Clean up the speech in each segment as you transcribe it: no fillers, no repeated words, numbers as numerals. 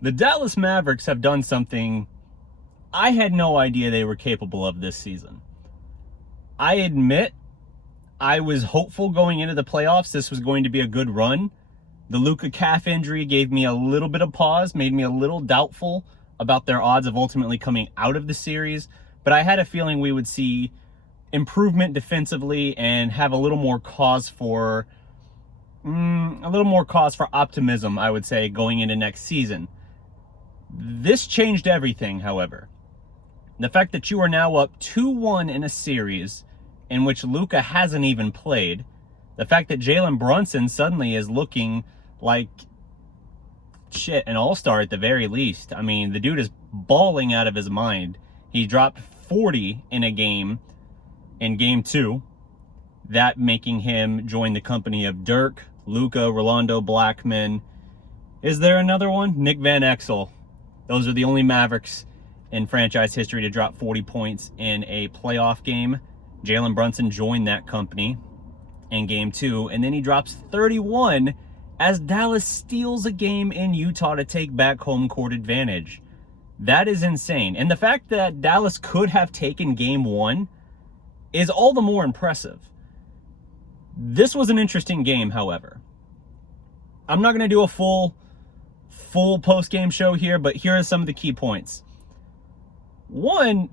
The Dallas Mavericks have done something I had no idea they were capable of this season. I admit I was hopeful going into the playoffs this was going to be a good run. The Luka calf injury gave me a little bit of pause, made me a little doubtful about their odds of ultimately coming out of the series, but I had a feeling we would see improvement defensively and have a little more cause for optimism, I would say, going into next season. This changed everything, however. The fact that you are now up 2-1 in a series in which Luka hasn't even played, the fact that Jalen Brunson suddenly is looking like an all-star at the very least. I mean, the dude is balling out of his mind. He dropped 40 in a game in game 2, that making him join the company of Dirk, Luka, Rolando Blackman. Is there another one? Nick Van Exel. Those are the only Mavericks in franchise history to drop 40 points in a playoff game. Jalen Brunson joined that company in game 2, and then he drops 31 as Dallas steals a game in Utah to take back home court advantage. That is insane. And the fact that Dallas could have taken game 1 is all the more impressive. This was an interesting game, however. I'm not going to do a full post-game show here, but here are some of the key points. One,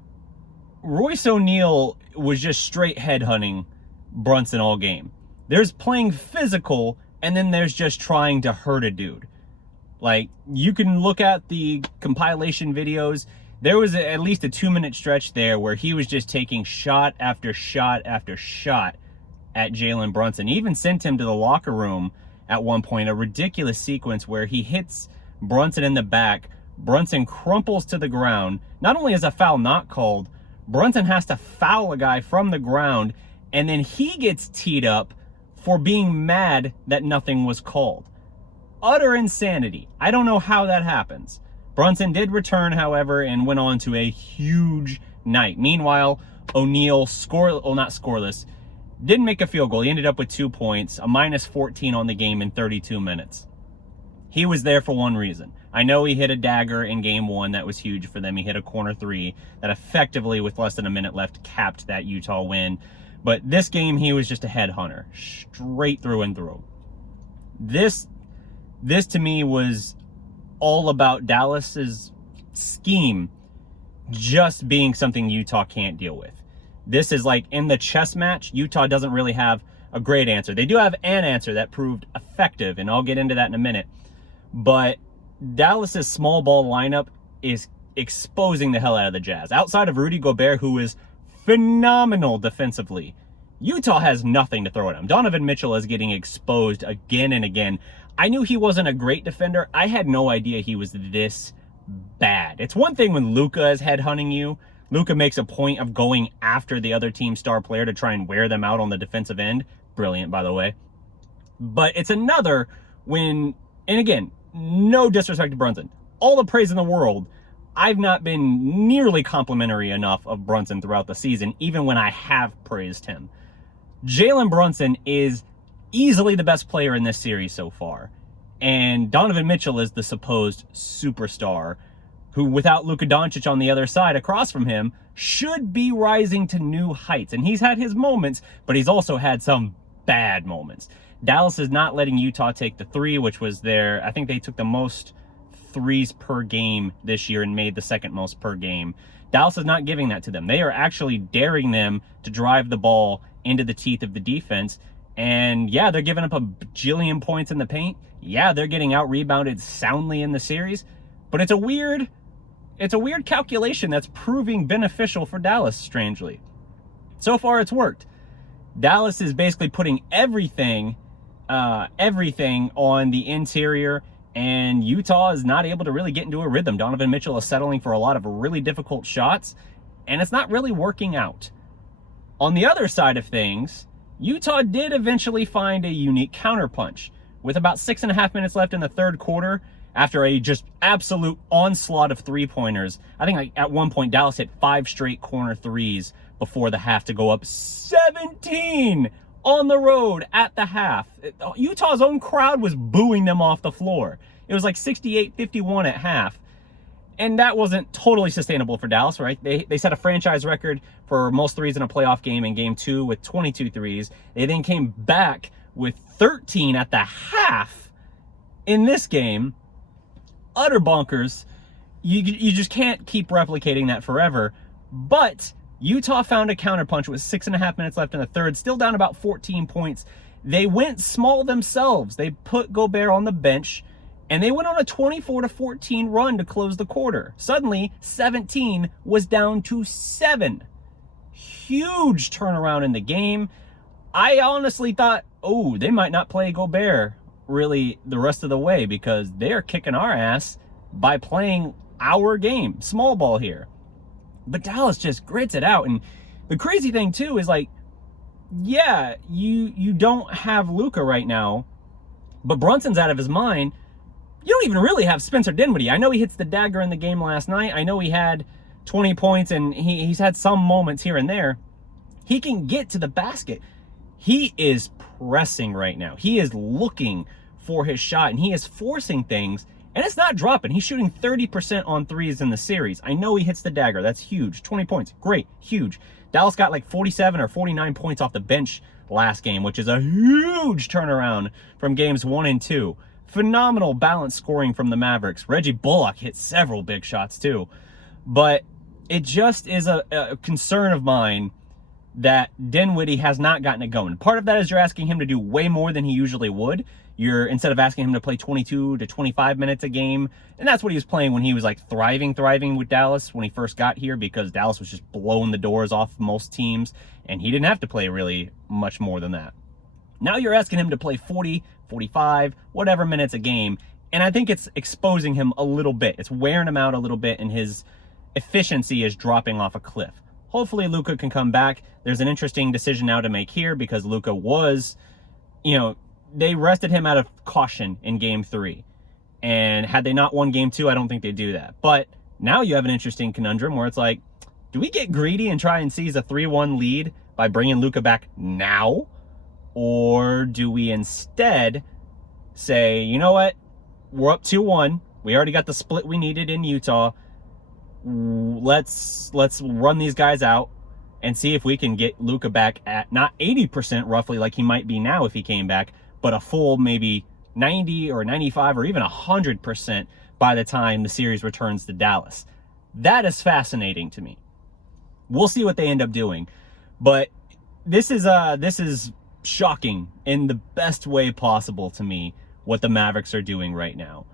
Royce O'Neal was just straight headhunting Brunson all game. There's playing physical, and then there's just trying to hurt a dude. Like, you can look at the compilation videos. There was at least a 2-minute stretch there where he was just taking shot after shot after shot at Jalen Brunson. He even sent him to the locker room at one point, a ridiculous sequence where he hits Brunson in the back. Brunson crumples to the ground. Not only is a foul not called, Brunson has to foul a guy from the ground, and then he gets teed up for being mad that nothing was called. Utter insanity. I don't know how that happens. Brunson did return, however, and went on to a huge night. Meanwhile, O'Neal not scoreless, didn't make a field goal. He ended up with 2 points, a minus 14 on the game in 32 minutes. He was there for one reason. I know he hit a dagger in game 1 that was huge for them. He hit a corner 3 that effectively, with less than a minute left, capped that Utah win. But this game, he was just a headhunter, straight through and through. This to me was all about Dallas's scheme just being something Utah can't deal with. This is like in the chess match, Utah doesn't really have a great answer. They do have an answer that proved effective, and I'll get into that in a minute. But Dallas's small ball lineup is exposing the hell out of the Jazz. Outside of Rudy Gobert, who is phenomenal defensively, Utah has nothing to throw at him. Donovan Mitchell is getting exposed again and again. I knew he wasn't a great defender. I had no idea he was this bad. It's one thing when Luka is headhunting you. Luka makes a point of going after the other team's star player to try and wear them out on the defensive end. Brilliant, by the way. But it's another when, and again, no disrespect to Brunson. All the praise in the world. I've not been nearly complimentary enough of Brunson throughout the season, even when I have praised him. Jalen Brunson is easily the best player in this series so far. And Donovan Mitchell is the supposed superstar who, without Luka Doncic on the other side across from him, should be rising to new heights. And he's had his moments, but he's also had some bad moments. Dallas is not letting Utah take the 3, which was I think they took the most 3s per game this year and made the second most per game. Dallas is not giving that to them. They are actually daring them to drive the ball into the teeth of the defense. And yeah, they're giving up a bajillion points in the paint. Yeah, they're getting out-rebounded soundly in the series. But it's a weird calculation that's proving beneficial for Dallas, strangely. So far, it's worked. Dallas is basically putting everything on the interior, and Utah is not able to really get into a rhythm. Donovan Mitchell is settling for a lot of really difficult shots, and it's not really working out. On the other side of things, Utah did eventually find a unique counterpunch. With about 6.5 minutes left in the third quarter, after a just absolute onslaught of three-pointers, I think at one point Dallas hit 5 straight corner threes before the half to go up 17 on the road at the half. Utah's own crowd was booing them off the floor. It was like 68-51 at half. And that wasn't totally sustainable for Dallas, right? They set a franchise record for most threes in a playoff game in game 2 with 22 threes. They then came back with 13 at the half in this game. Utter bonkers. You just can't keep replicating that forever. But Utah found a counterpunch with 6.5 minutes left in the third, still down about 14 points. They went small themselves. They put Gobert on the bench, and they went on a 24-14 run to close the quarter. Suddenly, 17 was down to 7. Huge turnaround in the game. I honestly thought, oh, they might not play Gobert really the rest of the way because they are kicking our ass by playing our game, small ball here. But Dallas just grits it out. And the crazy thing, too, is like, yeah, you don't have Luka right now, but Brunson's out of his mind. You don't even really have Spencer Dinwiddie. I know he hits the dagger in the game last night. I know he had 20 points, and he's had some moments here and there. He can get to the basket. He is pressing right now. He is looking for his shot, and he is forcing things, and it's not dropping. He's shooting 30% on threes in the series. I know he hits the dagger. That's huge. 20 points. Great. Huge. Dallas got like 47 or 49 points off the bench last game, which is a huge turnaround from games 1 and 2. Phenomenal balanced scoring from the Mavericks. Reggie Bullock hit several big shots too. But it just is a concern of mine that Dinwiddie has not gotten it going. Part of that is you're asking him to do way more than he usually would. Instead of asking him to play 22 to 25 minutes a game, and that's what he was playing when he was like thriving with Dallas when he first got here, because Dallas was just blowing the doors off most teams, and he didn't have to play really much more than that. Now you're asking him to play 40, 45, whatever minutes a game, and I think it's exposing him a little bit. It's wearing him out a little bit, and his efficiency is dropping off a cliff. Hopefully Luka can come back. There's an interesting decision now to make here because Luka was, they rested him out of caution in game 3. And had they not won game 2, I don't think they'd do that. But now you have an interesting conundrum where it's like, do we get greedy and try and seize a 3-1 lead by bringing Luka back now? Or do we instead say, you know what? We're up 2-1. We already got the split we needed in Utah. Let's run these guys out and see if we can get Luka back at not 80% roughly like he might be now if he came back, but a full maybe 90 or 95 or even 100% by the time the series returns to Dallas. That is fascinating to me. We'll see what they end up doing, but this is shocking in the best way possible to me what the Mavericks are doing right now.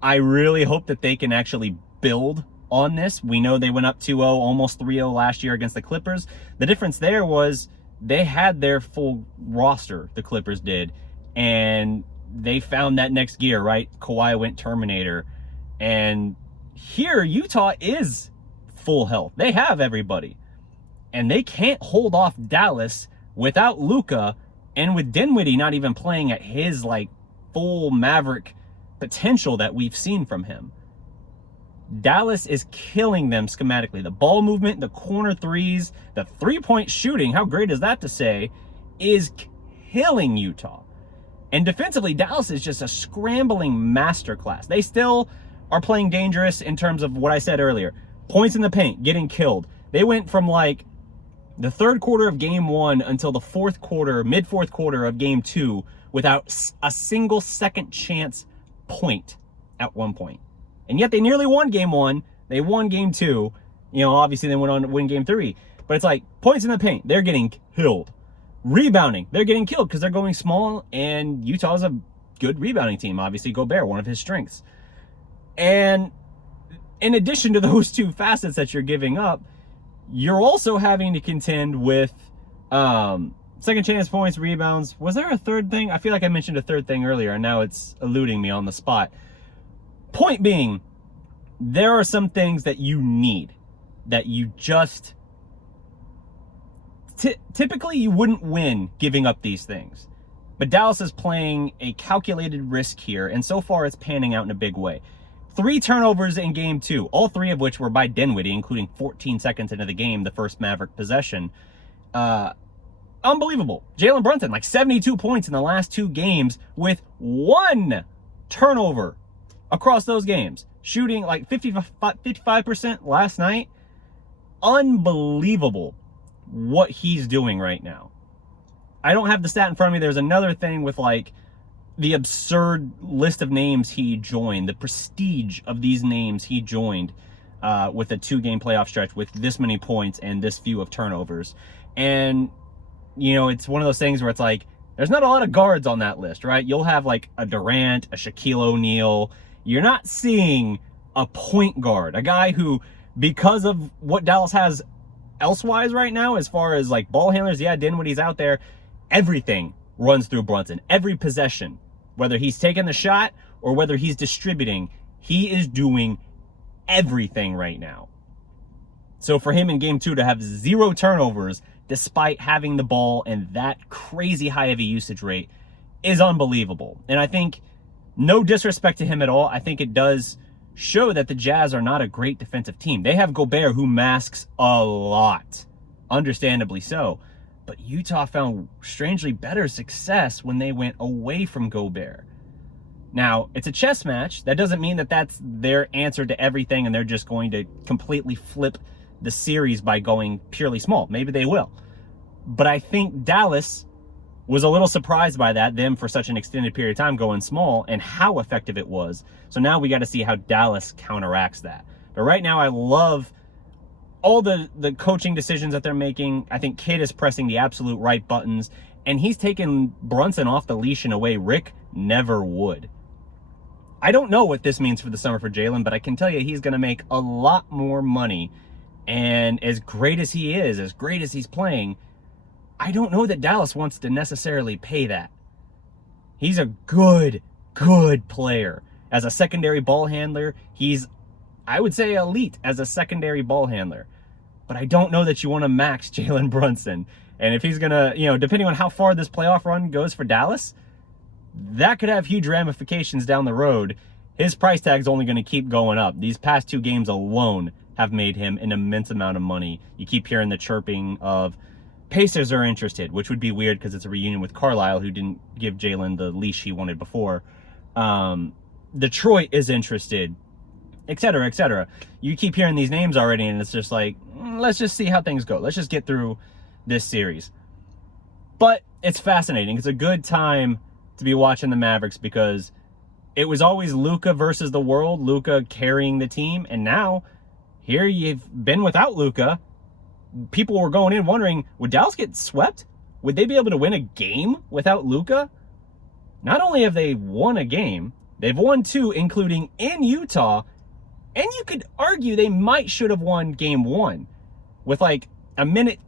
I really hope that they can actually build on this. We know they went up 2-0, almost 3-0 last year against the Clippers. The difference there was they had their full roster, the Clippers did, and they found that next gear, right? Kawhi went Terminator. And here, Utah is full health. They have everybody. And they can't hold off Dallas without Luka and with Dinwiddie not even playing at his, full Maverick potential that we've seen from him. Dallas is killing them schematically. The ball movement, the corner threes, the three-point shooting, how great is that to say, is killing Utah. And defensively, Dallas is just a scrambling masterclass. They still are playing dangerous in terms of what I said earlier. Points in the paint, getting killed. They went from the third quarter of game 1 until the mid-fourth quarter of game 2 without a single second chance point at one point. And yet they nearly won game 1. They won game 2. Obviously they went on to win game 3. But it's points in the paint, they're getting killed. Rebounding, they're getting killed because they're going small, and Utah's a good rebounding team. Obviously Gobert, one of his strengths. And in addition to those two facets that you're giving up, you're also having to contend with second chance points, rebounds. Was there a third thing? I feel like I mentioned a third thing earlier, and now it's eluding me on the spot. Point being, there are some things that you need that you just typically you wouldn't win giving up these things. But Dallas is playing a calculated risk here, and so far it's panning out in a big way. 3 turnovers in game 2, all 3 of which were by Dinwiddie, including 14 seconds into the game, the first Maverick possession. Unbelievable. Jalen Brunson, 72 points in the last 2 games with 1 turnover. across those games, shooting like 55% last night. Unbelievable what he's doing right now. I don't have the stat in front of me. There's another thing with like the absurd list of names he joined, the prestige of these names he joined with a 2-game playoff stretch with this many points and this few of turnovers. And, you know, it's one of those things where it's like, there's not a lot of guards on that list, right? You'll have like a Durant, a Shaquille O'Neal. You're not seeing a point guard, a guy who, because of what Dallas has elsewise right now, as far as like ball handlers, yeah, Dinwiddie's out there, everything runs through Brunson. Every possession, whether he's taking the shot or whether he's distributing, he is doing everything right now. So for him in game 2 to have 0 turnovers despite having the ball and that crazy high of a usage rate is unbelievable. And I think, no disrespect to him at all, I think it does show that the Jazz are not a great defensive team. They have Gobert, who masks a lot, understandably so. But Utah found strangely better success when they went away from Gobert. Now, it's a chess match. That doesn't mean that that's their answer to everything and they're just going to completely flip the series by going purely small. Maybe they will. But I think Dallas was a little surprised by that, them for such an extended period of time going small, and how effective it was. So now we got to see how Dallas counteracts that. But right now, I love all the coaching decisions that they're making. I think Kidd is pressing the absolute right buttons, and he's taken Brunson off the leash in a way Rick never would. I don't know what this means for the summer for Jalen, but I can tell you he's going to make a lot more money. And as great as he is, as great as he's playing, I don't know that Dallas wants to necessarily pay that. He's a good player. As a secondary ball handler, he's, I would say, elite as a secondary ball handler. But I don't know that you want to max Jalen Brunson. And if he's going to, you know, depending on how far this playoff run goes for Dallas, that could have huge ramifications down the road. His price tag's only going to keep going up. These past 2 games alone have made him an immense amount of money. You keep hearing the chirping of Pacers are interested, which would be weird because it's a reunion with Carlisle, who didn't give Jalen the leash he wanted before. Detroit is interested, etc., etc. You keep hearing these names already, and it's just like, let's just see how things go. Let's just get through this series. But it's fascinating. It's a good time to be watching the Mavericks because it was always Luka versus the world, Luka carrying the team, and now here you've been without Luka. People were going in wondering, would Dallas get swept? Would they be able to win a game without Luka? Not only have they won a game, they've won 2, including in Utah, and you could argue they might should have won game 1 with like a minute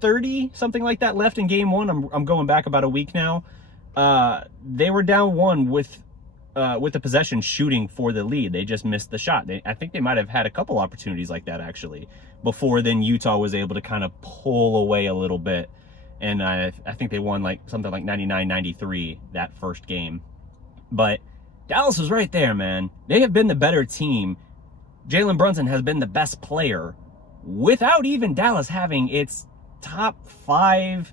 30, something like that left in game 1. I'm going back about a week now. They were down 1 with the possession shooting for the lead. They just missed the shot. I think they might have had a couple opportunities like that actually before then Utah was able to kind of pull away a little bit. And I think they won like something like 99-93 that first game. But Dallas was right there, man. They have been the better team. Jalen Brunson has been the best player without even Dallas having its top 5.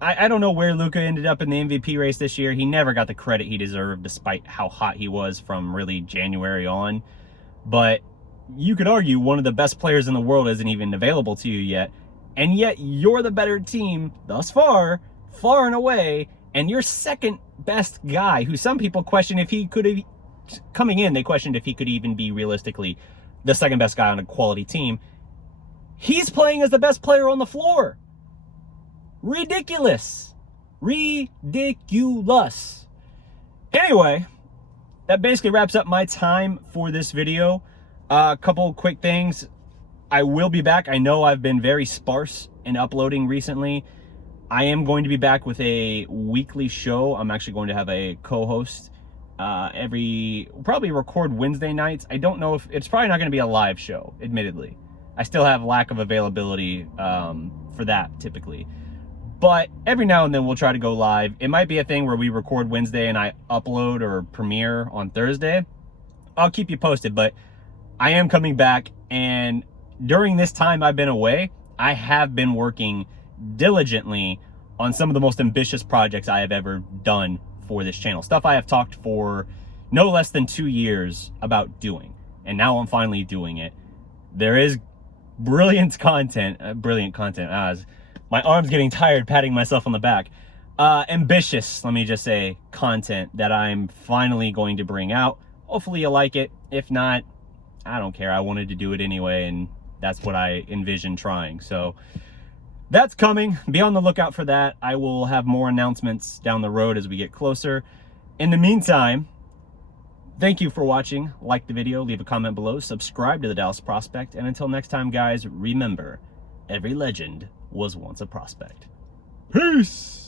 I don't know where Luka ended up in the MVP race this year. He never got the credit he deserved despite how hot he was from really January on. But you could argue one of the best players in the world isn't even available to you yet. And yet you're the better team thus far, far and away. And your second best guy, who some people question if he could have, coming in, they questioned if he could even be realistically the second best guy on a quality team. He's playing as the best player on the floor. Ridiculous. Ridiculous. Anyway, that basically wraps up my time for this video. A couple quick things. I will be back. I know I've been very sparse in uploading recently. I am going to be back with a weekly show. I'm actually going to have a co-host probably record Wednesday nights. I don't know if it's probably not going to be a live show, admittedly. I still have lack of availability for that typically. But every now and then we'll try to go live. It might be a thing where we record Wednesday and I upload or premiere on Thursday. I'll keep you posted, but I am coming back, and during this time I've been away, I have been working diligently on some of the most ambitious projects I have ever done for this channel. Stuff I have talked for no less than 2 years about doing. And now I'm finally doing it. There is brilliant content. My arm's getting tired patting myself on the back. Ambitious, let me just say, content that I'm finally going to bring out. Hopefully you like it. If not, I don't care. I wanted to do it anyway, and that's what I envision trying. So that's coming. Be on the lookout for that. I will have more announcements down the road as we get closer. In the meantime, thank you for watching. Like the video, leave a comment below, subscribe to the Dallas Prospect, and until next time, guys, remember, every legend was once a prospect. Peace!